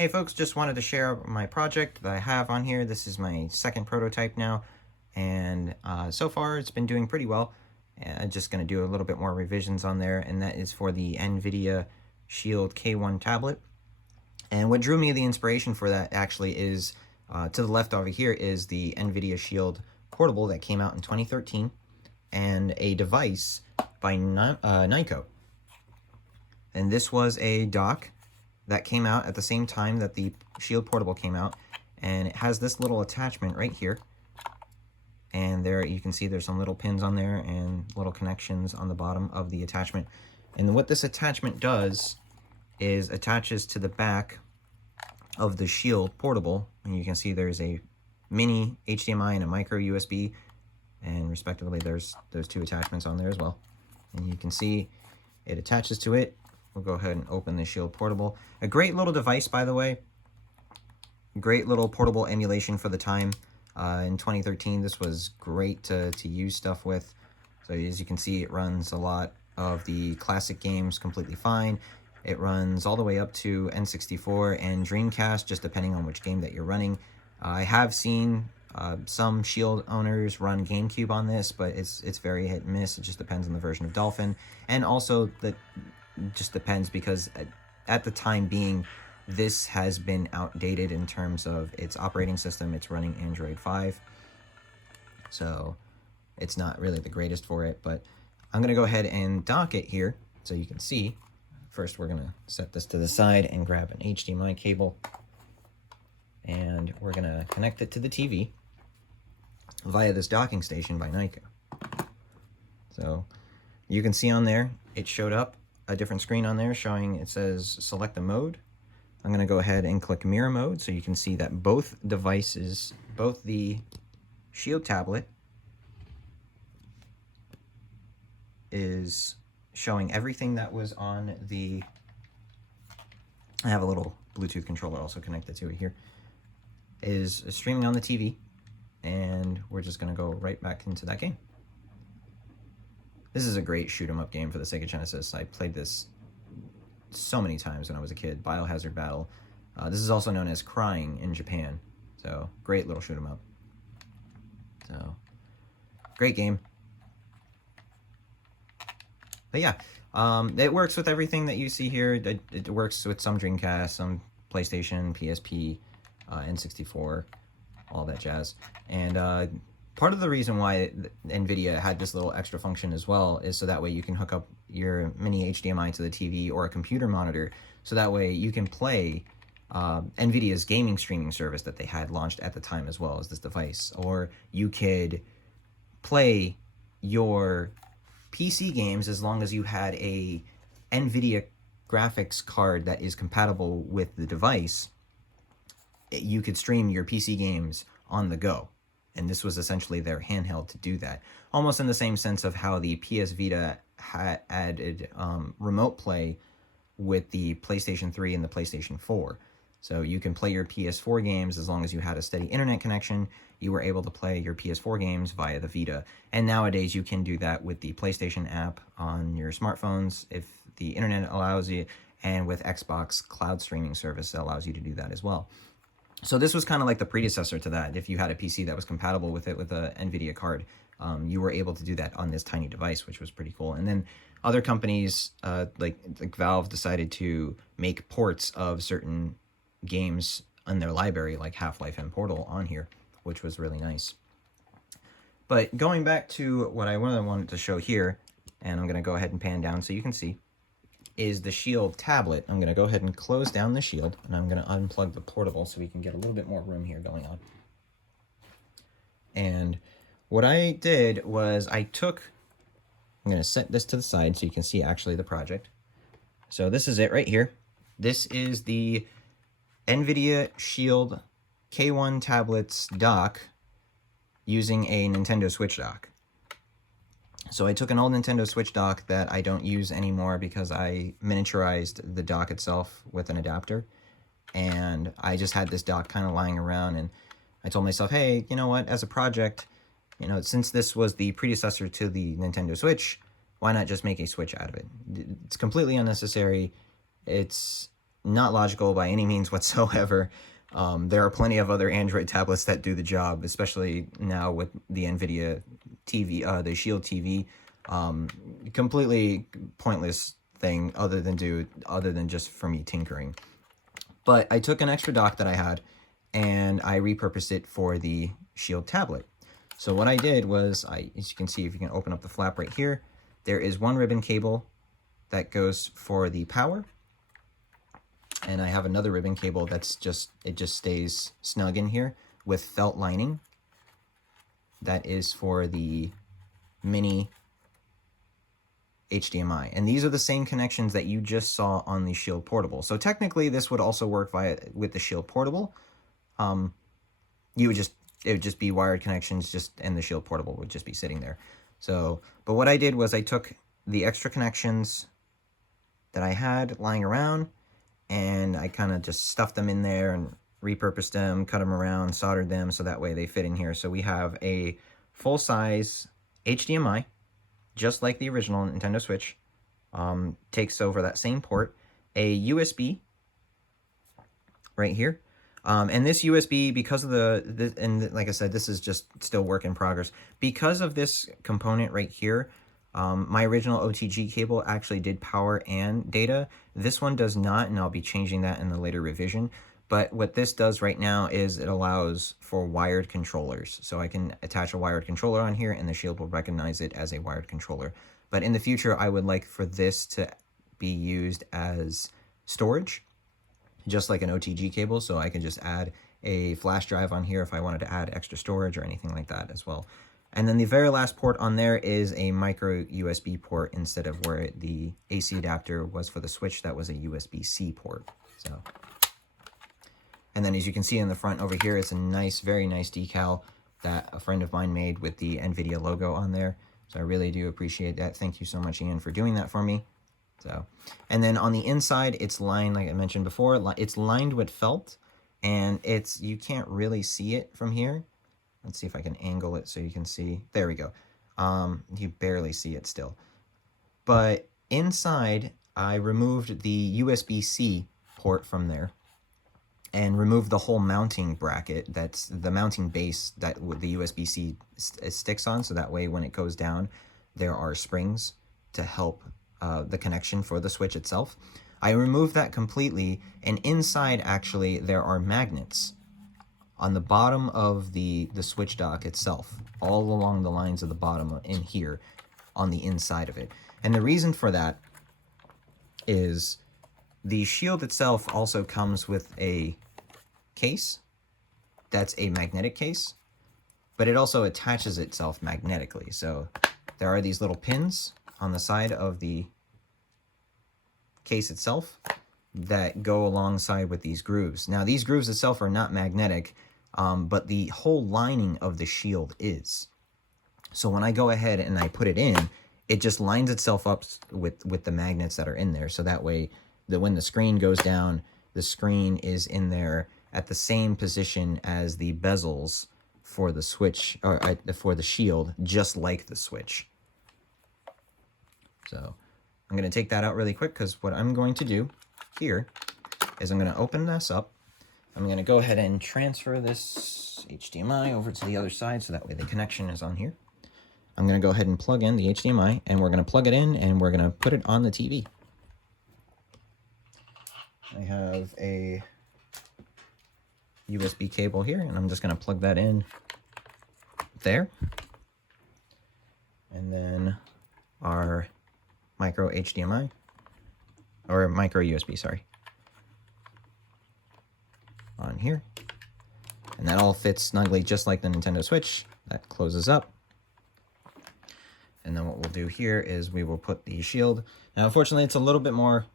Hey folks, just wanted to share my project that I have on here. This is my second prototype now, and so far it's been doing pretty well. I'm just going to do a little bit more revisions on there, and that is for the Nvidia Shield K1 tablet. And what drew me the inspiration for that actually is, to the left over here is the Nvidia Shield portable that came out in 2013, and a device by Nyko. And this was a dock that came out at the same time that the Shield Portable came out, and it has this little attachment right here, and there you can see there's some little pins on there and little connections on the bottom of the attachment. And what this attachment does is attaches to the back of the Shield Portable, and you can see there's a mini HDMI and a micro USB, and respectively there's those two attachments on there as well. And you can see it attaches to it. We'll go ahead and open the Shield Portable. A great little device, by the way. Great little portable emulation for the time. In 2013, this was great to use stuff with. So as you can see, it runs a lot of the classic games completely fine. It runs all the way up to N64 and Dreamcast, just depending on which game that you're running. I have seen some Shield owners run GameCube on this, but it's very hit and miss. It just depends on the version of Dolphin. And also, just depends because at the time being, this has been outdated in terms of its operating system. It's running Android 5, so it's not really the greatest for it, but I'm gonna go ahead and dock it here so you can see. First, we're gonna set this to the side and grab an HDMI cable, and we're gonna connect it to the TV via this docking station by Nyko. So you can see on there, it showed up a different screen on there showing, it says select a mode. I'm going to go ahead and click mirror mode so you can see that both devices, both the Shield tablet is showing everything that was on the, I have a little Bluetooth controller also connected to it here, is streaming on the TV, and we're just going to go right back into that game. This is a great shoot 'em up game for the Sega Genesis. I played this so many times when I was a kid. Biohazard Battle. This is also known as Crying in Japan. So, great little shoot 'em up. So, great game. But yeah, it works with everything that you see here. It works with some Dreamcast, some PlayStation, PSP, N64, all that jazz. And part of the reason why Nvidia had this little extra function as well is so that way you can hook up your mini HDMI to the TV or a computer monitor, so that way you can play Nvidia's gaming streaming service that they had launched at the time as well as this device. Or you could play your PC games as long as you had a Nvidia graphics card that is compatible with the device. You could stream your PC games on the go. And this was essentially their handheld to do that. Almost in the same sense of how the PS Vita had added remote play with the PlayStation 3 and the PlayStation 4. So you can play your PS4 games as long as you had a steady internet connection. You were able to play your PS4 games via the Vita. And nowadays you can do that with the PlayStation app on your smartphones if the internet allows you, and with Xbox cloud streaming service that allows you to do that as well. So this was kind of like the predecessor to that. If you had a PC that was compatible with it with a Nvidia card, you were able to do that on this tiny device, which was pretty cool. And then other companies like Valve decided to make ports of certain games in their library, like Half-Life and Portal, on here, which was really nice. But going back to what I wanted to show here, and I'm going to go ahead and pan down so you can see, is the Shield tablet. I'm going to go ahead and close down the Shield, and I'm going to unplug the portable so we can get a little bit more room here going on. And what I did was I'm going to set this to the side so you can see actually the project. So this is it right here. This is the Nvidia Shield K1 tablet's dock using a Nintendo Switch dock. So I took an old Nintendo Switch dock that I don't use anymore because I miniaturized the dock itself with an adapter. And I just had this dock kind of lying around, and I told myself, hey, you know what, as a project, you know, since this was the predecessor to the Nintendo Switch, why not just make a Switch out of it? It's completely unnecessary. It's not logical by any means whatsoever. There are plenty of other Android tablets that do the job, especially now with the Nvidia TV, the Shield TV. Completely pointless thing other than just for me tinkering. But I took an extra dock that I had and I repurposed it for the Shield tablet. So what I did was, as you can see, if you can open up the flap right here, there is one ribbon cable that goes for the power. And I have another ribbon cable that's just stays snug in here with felt lining. That is for the mini HDMI. And these are the same connections that you just saw on the Shield Portable. So technically this would also work with the Shield Portable. It would just be wired connections, and the Shield Portable would just be sitting there. So, but what I did was I took the extra connections that I had lying around and I kind of just stuffed them in there and repurposed them, cut them around, soldered them so that way they fit in here. So we have a full-size HDMI, just like the original Nintendo Switch, takes over that same port, a USB right here. And this USB, because of and like I said, this is just still work in progress. Because of this component right here, my original OTG cable actually did power and data. This one does not, and I'll be changing that in the later revision. But what this does right now is it allows for wired controllers. So I can attach a wired controller on here and the Shield will recognize it as a wired controller. But in the future, I would like for this to be used as storage, just like an OTG cable. So I can just add a flash drive on here if I wanted to add extra storage or anything like that as well. And then the very last port on there is a micro USB port instead of where the AC adapter was for the Switch. That was a USB-C port. So, and then as you can see in the front over here, it's a nice, very nice decal that a friend of mine made with the Nvidia logo on there. So I really do appreciate that. Thank you so much, Ian, for doing that for me. So, and then on the inside, it's lined, like I mentioned before, it's lined with felt, and you can't really see it from here. Let's see if I can angle it so you can see. There we go. You barely see it still. But inside, I removed the USB-C port from there and removed the whole mounting bracket. That's the mounting base that the USB-C sticks on. So that way when it goes down, there are springs to help the connection for the Switch itself. I removed that completely, and inside, actually, there are magnets on the bottom of the Switch dock itself, all along the lines of the bottom in here, on the inside of it. And the reason for that is the Shield itself also comes with a case that's a magnetic case, but it also attaches itself magnetically. So there are these little pins on the side of the case itself that go alongside with these grooves. Now, these grooves itself are not magnetic, but the whole lining of the Shield is. So when I go ahead and I put it in, it just lines itself up with the magnets that are in there. So that way, when the screen goes down, the screen is in there at the same position as the bezels for the Switch, or for the Shield, just like the Switch. So I'm going to take that out really quick, because what I'm going to do here is I'm going to open this up. I'm going to go ahead and transfer this HDMI over to the other side, so that way the connection is on here. I'm going to go ahead and plug in the HDMI, and we're going to plug it in, and we're going to put it on the TV. I have a USB cable here, and I'm just going to plug that in there. And then our micro HDMI, or micro USB, sorry, on here. And that all fits snugly just like the Nintendo Switch. That closes up. And then what we'll do here is we will put the Shield. Now, unfortunately, it's a little bit more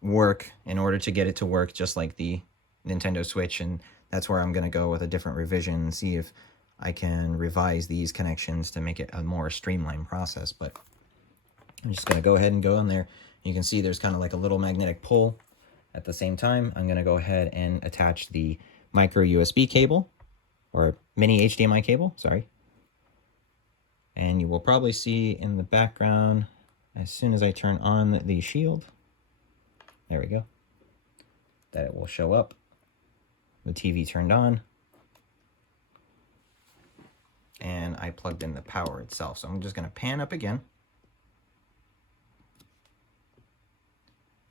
work in order to get it to work just like the Nintendo Switch, and that's where I'm going to go with a different revision and see if I can revise these connections to make it a more streamlined process. But I'm just going to go ahead and go in there. You can see there's kind of like a little magnetic pull. At the same time, I'm going to go ahead and attach the micro USB cable, or mini HDMI cable, sorry. And you will probably see in the background, as soon as I turn on the Shield, there we go. that it will show up. The TV turned on. And I plugged in the power itself. So I'm just going to pan up again.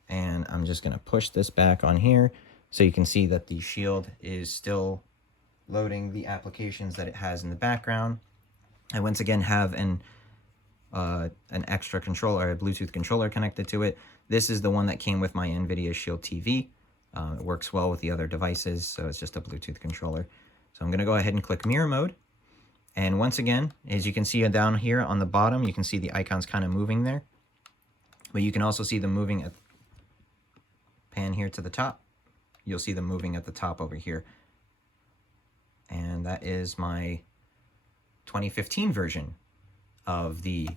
And I'm just going to push this back on here so you can see that the Shield is still loading the applications that it has in the background. I once again have an extra controller, a Bluetooth controller connected to it. This is the one that came with my Nvidia Shield TV. It works well with the other devices, so it's just a Bluetooth controller. So I'm going to go ahead and click mirror mode. And once again, as you can see down here on the bottom, you can see the icons kind of moving there. But you can also see them moving at pan here to the top. You'll see them moving at the top over here. And that is my 2015 version of the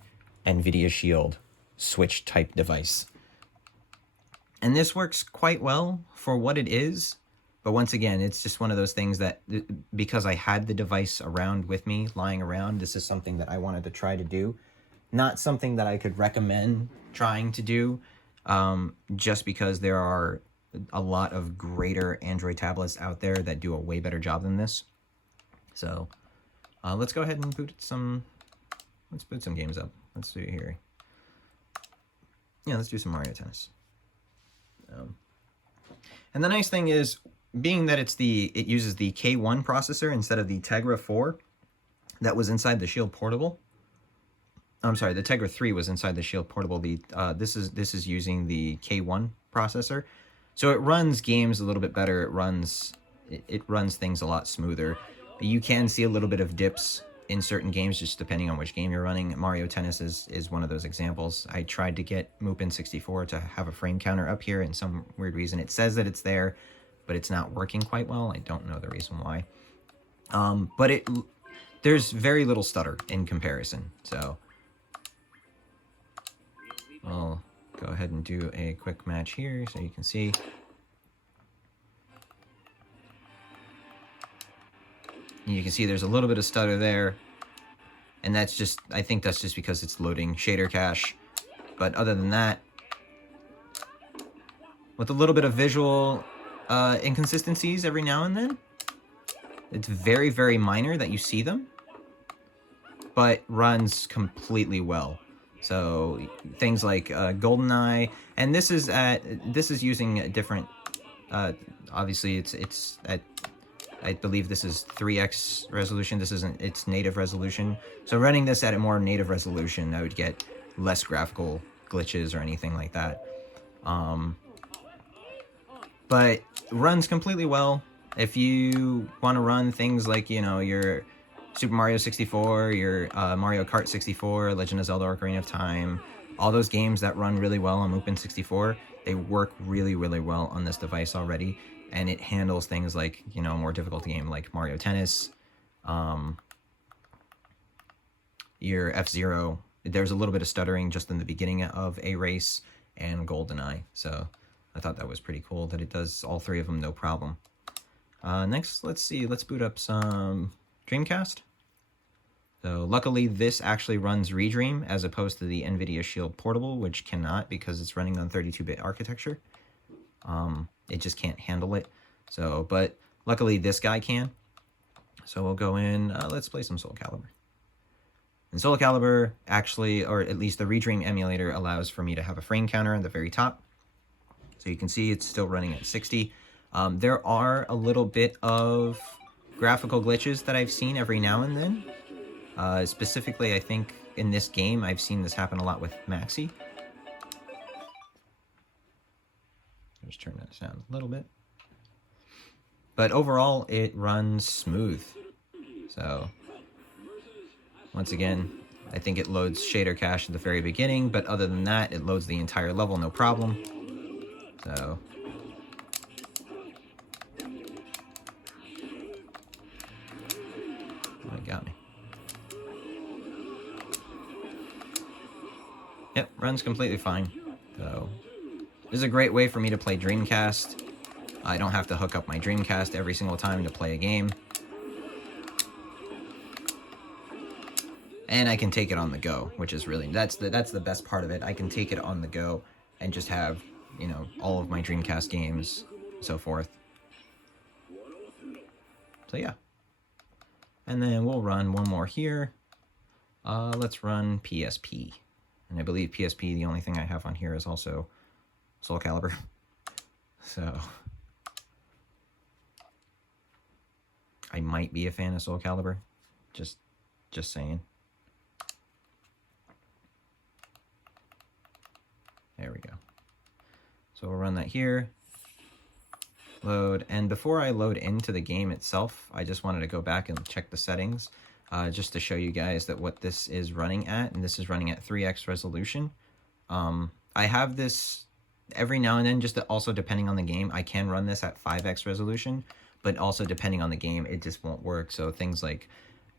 Nvidia Shield Switch type device. And this works quite well for what it is. But once again, it's just one of those things that, because I had the device around with me, lying around, this is something that I wanted to try to do. Not something that I could recommend trying to do, just because there are a lot of greater Android tablets out there that do a way better job than this. So let's go ahead and boot some games up. Let's do it here. Yeah, let's do some Mario Tennis. And the nice thing is, being that it uses the K1 processor instead of the Tegra 4 that was inside the Shield Portable. I'm sorry, the Tegra 3 was inside the Shield Portable. This is using the K1 processor, so it runs games a little bit better. It runs things a lot smoother. You can see a little bit of dips in certain games, just depending on which game you're running. Mario Tennis is one of those examples. I tried to get Moopin64 to have a frame counter up here, and some weird reason it says that it's there, but it's not working quite well. I don't know the reason why. But there's very little stutter in comparison. So I'll go ahead and do a quick match here so you can see. You can see there's a little bit of stutter there, and that's just, I think that's just because it's loading shader cache. But other than that, with a little bit of visual inconsistencies every now and then, it's very, very minor that you see them, but runs completely well. So things like GoldenEye, and this is using a different, obviously it's at, I believe this is 3x resolution. This isn't its native resolution. So running this at a more native resolution, I would get less graphical glitches or anything like that. But runs completely well. If you want to run things like, you know, your Super Mario 64, your Mario Kart 64, Legend of Zelda Ocarina of Time, all those games that run really well on Moopin 64, they work really, really well on this device already. And it handles things like, you know, a more difficult game like Mario Tennis, your F-Zero. There's a little bit of stuttering just in the beginning of a race, and GoldenEye. So I thought that was pretty cool that it does all three of them no problem. Next, let's boot up some Dreamcast. So luckily this actually runs Redream as opposed to the Nvidia Shield Portable, which cannot because it's running on 32-bit architecture. It just can't handle it. So, but luckily this guy can. So we'll go in, let's play some Soul Calibur. And Soul Calibur actually, or at least the Redream emulator, allows for me to have a frame counter at the very top. So you can see it's still running at 60. There are a little bit of graphical glitches that I've seen every now and then. Specifically, I think in this game, I've seen this happen a lot with Maxi. Just turn that down a little bit. But overall, it runs smooth. So, once again, I think it loads shader cache at the very beginning, but other than that, it loads the entire level, no problem. So, oh, it got me. Yep, runs completely fine. So, this is a great way for me to play Dreamcast. I don't have to hook up my Dreamcast every single time to play a game. And I can take it on the go, which is really, that's the best part of it. I can take it on the go and just have, you know, all of my Dreamcast games so forth. So yeah. And then we'll run one more here. Let's run PSP. And I believe PSP, the only thing I have on here is also Soul Calibur. So I might be a fan of Soul Calibur. Just saying. There we go. So we'll run that here. Load. And before I load into the game itself, I just wanted to go back and check the settings. Just to show you guys that what this is running at, and this is running at 3x resolution. I have this every now and then, just also depending on the game. I can run this at 5x resolution, but also depending on the game, it just won't work. So things like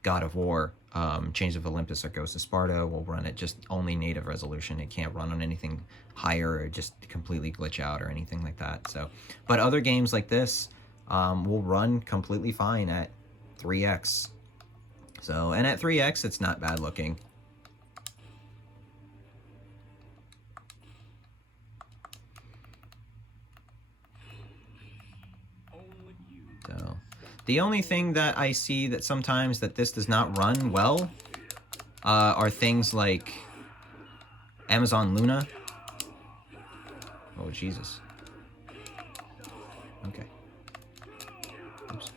God of War, Chains of Olympus, or Ghost of Sparta will run at just only native resolution. It can't run on anything higher or just completely glitch out or anything like that. So, but other games like this will run completely fine at 3x. So, and at 3x, it's not bad looking. So, the only thing that I see that sometimes that this does not run well are things like Amazon Luna. Oh, Jesus. Okay. Oops.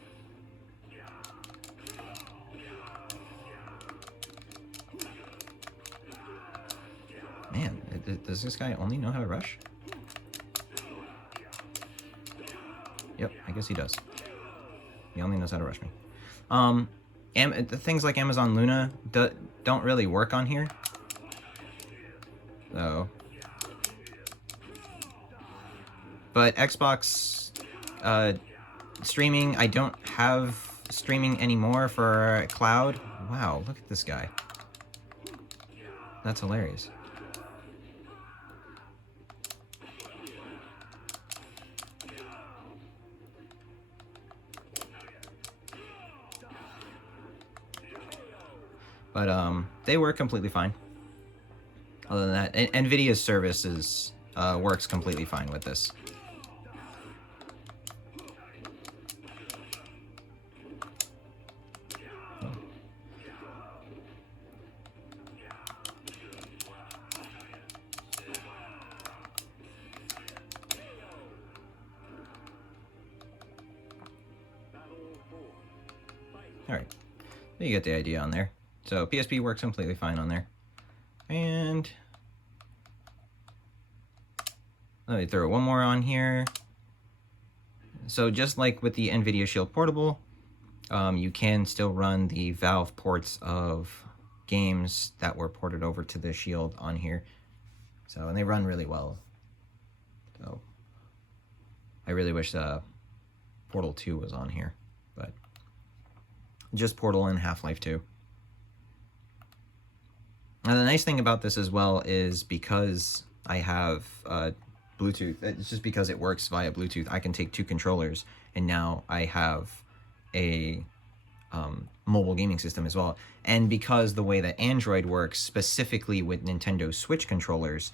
Man, does this guy only know how to rush? Yep, I guess he does. He only knows how to rush me. Things like Amazon Luna don't really work on here. So, but Xbox streaming, I don't have streaming anymore for cloud. Wow, look at this guy. That's hilarious. But they work completely fine. Other than that, Nvidia's services works completely fine with this. Alright, you get the idea on there. So PSP works completely fine on there. And let me throw one more on here. So just like with the Nvidia Shield Portable, you can still run the Valve ports of games that were ported over to the Shield on here. So, and they run really well. So I really wish Portal 2 was on here, but just Portal and Half-Life 2. Now, the nice thing about this as well is because I have Bluetooth, it's just because it works via Bluetooth, I can take two controllers, and now I have a mobile gaming system as well. And because the way that Android works, specifically with Nintendo Switch controllers,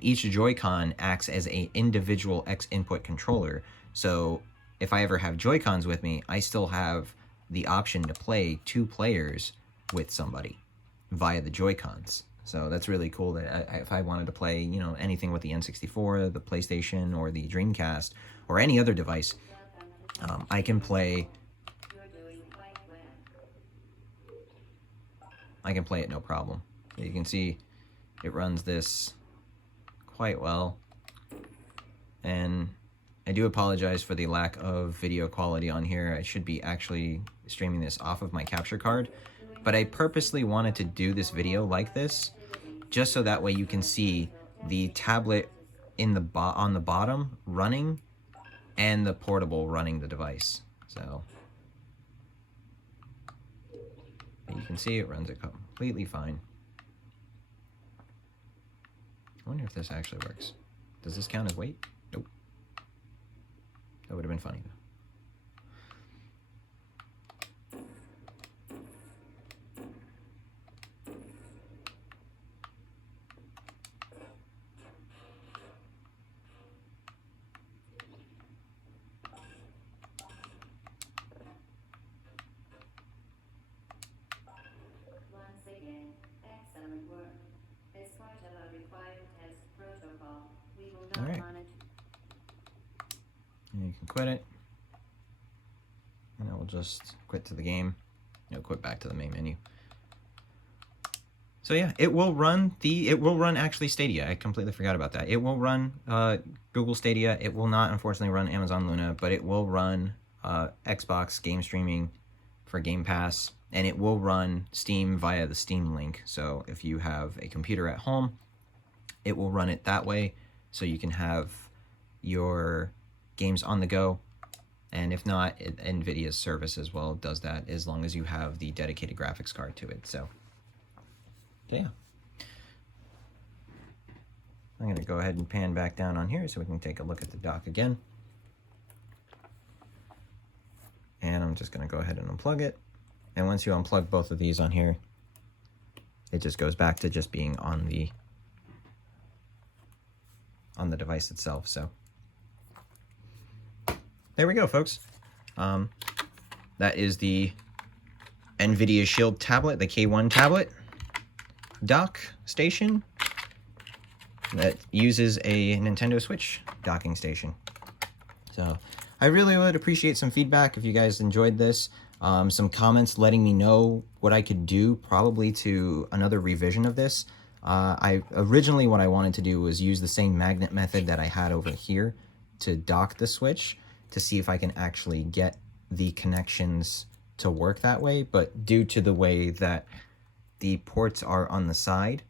each Joy-Con acts as an individual X input controller. So if I ever have Joy-Cons with me, I still have the option to play two players with somebody via the Joy-Cons. So that's really cool that if I wanted to play, you know, anything with the N64, the PlayStation, or the Dreamcast, or any other device, I can play it no problem. You can see it runs this quite well. And I do apologize for the lack of video quality on here. I should be actually streaming this off of my capture card. But I purposely wanted to do this video like this, just so that way you can see the tablet in the on the bottom running, and the portable running the device. So you can see it runs it completely fine. I wonder if this actually works. Does this count as weight? Nope. That would have been funny though. And you can quit it. And it will just quit to the game. Quit back to the main menu. So yeah, it will run actually Stadia. I completely forgot about that. It will run Google Stadia. It will not, unfortunately, run Amazon Luna, but it will run Xbox game streaming for Game Pass, and it will run Steam via the Steam link. So if you have a computer at home, it will run it that way, so you can have your games on the go. And if not, Nvidia's service as well does that, as long as you have the dedicated graphics card to it. So yeah, I'm going to go ahead and pan back down on here so we can take a look at the dock again. And I'm just going to go ahead and unplug it. And once you unplug both of these on here, it just goes back to just being on the device itself. So there we go, folks. That is the Nvidia Shield Tablet, the K1 tablet dock station that uses a Nintendo Switch docking station. So I really would appreciate some feedback if you guys enjoyed this. Some comments letting me know what I could do probably to another revision of this. Originally what I wanted to do was use the same magnet method that I had over here to dock the Switch, to see if I can actually get the connections to work that way, but due to the way that the ports are on the side,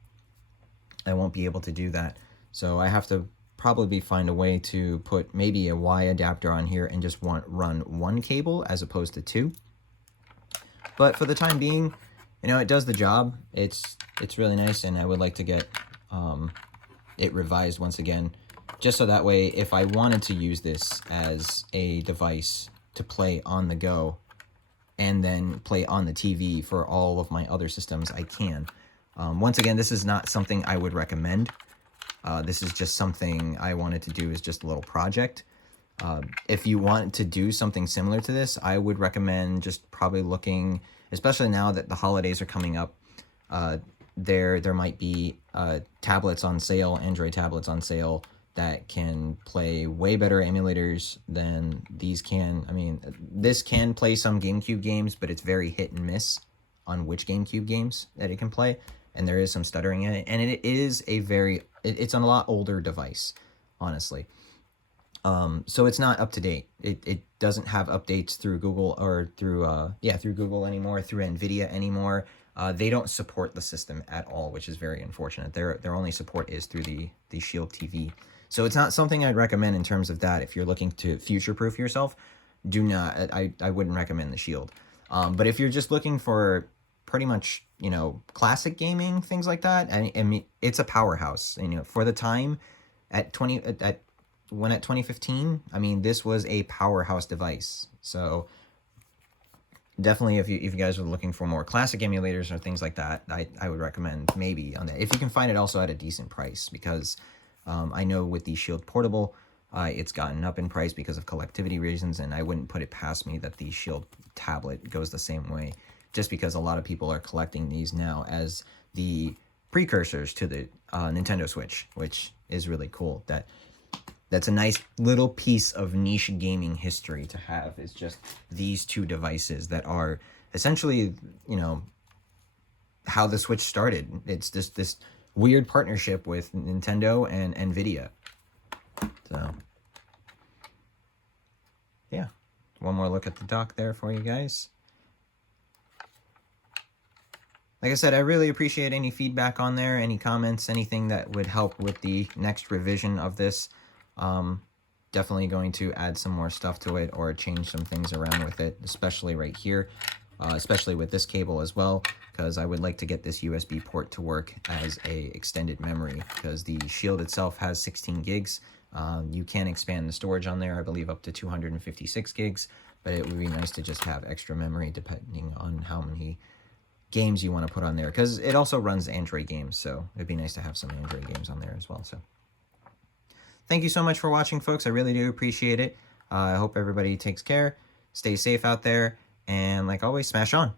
I won't be able to do that. So I have to probably find a way to put maybe a Y adapter on here and just run one cable as opposed to two. But for the time being, it does the job. It's really nice, and I would like to get it revised once again, just so that way if I wanted to use this as a device to play on the go and then play on the TV for all of my other systems, I can. Once again, this is not something I would recommend. This is just something I wanted to do as just a little project. If you want to do something similar to this, I would recommend just probably looking, especially now that the holidays are coming up, there might be tablets on sale, Android tablets on sale, that can play way better emulators than these can. I mean, this can play some GameCube games, but it's very hit and miss on which GameCube games that it can play, and there is some stuttering in it, and it is it's a lot older device, honestly. So it's not up to date. It doesn't have updates through Google or through Google anymore, through Nvidia anymore. They don't support the system at all, which is very unfortunate. Their only support is through the Shield TV. So it's not something I'd recommend in terms of that. If you're looking to future-proof yourself, I wouldn't recommend the Shield. But if you're just looking for pretty much, classic gaming, things like that, I mean, it's a powerhouse. For the time, at 2015, I mean, this was a powerhouse device. So definitely, if you guys are looking for more classic emulators or things like that, I would recommend maybe on that. If you can find it also at a decent price, because I know with the Shield Portable, it's gotten up in price because of collectivity reasons, and I wouldn't put it past me that the Shield Tablet goes the same way, just because a lot of people are collecting these now as the precursors to the Nintendo Switch, which is really cool. That's a nice little piece of niche gaming history to have, is just these two devices that are essentially, how the Switch started. It's just this weird partnership with Nintendo and Nvidia. So yeah, one more look at the dock there for you guys. Like I said, I really appreciate any feedback on there, any comments, anything that would help with the next revision of this. Definitely going to add some more stuff to it or change some things around with it, especially right here, especially with this cable as well, because I would like to get this USB port to work as a extended memory, because the Shield itself has 16 gigs. You can expand the storage on there, I believe up to 256 gigs, but it would be nice to just have extra memory depending on how many games you want to put on there, because it also runs Android games, so it'd be nice to have some Android games on there as well. So thank you so much for watching, folks. I really do appreciate it. I hope everybody takes care, stay safe out there, and like always, smash on.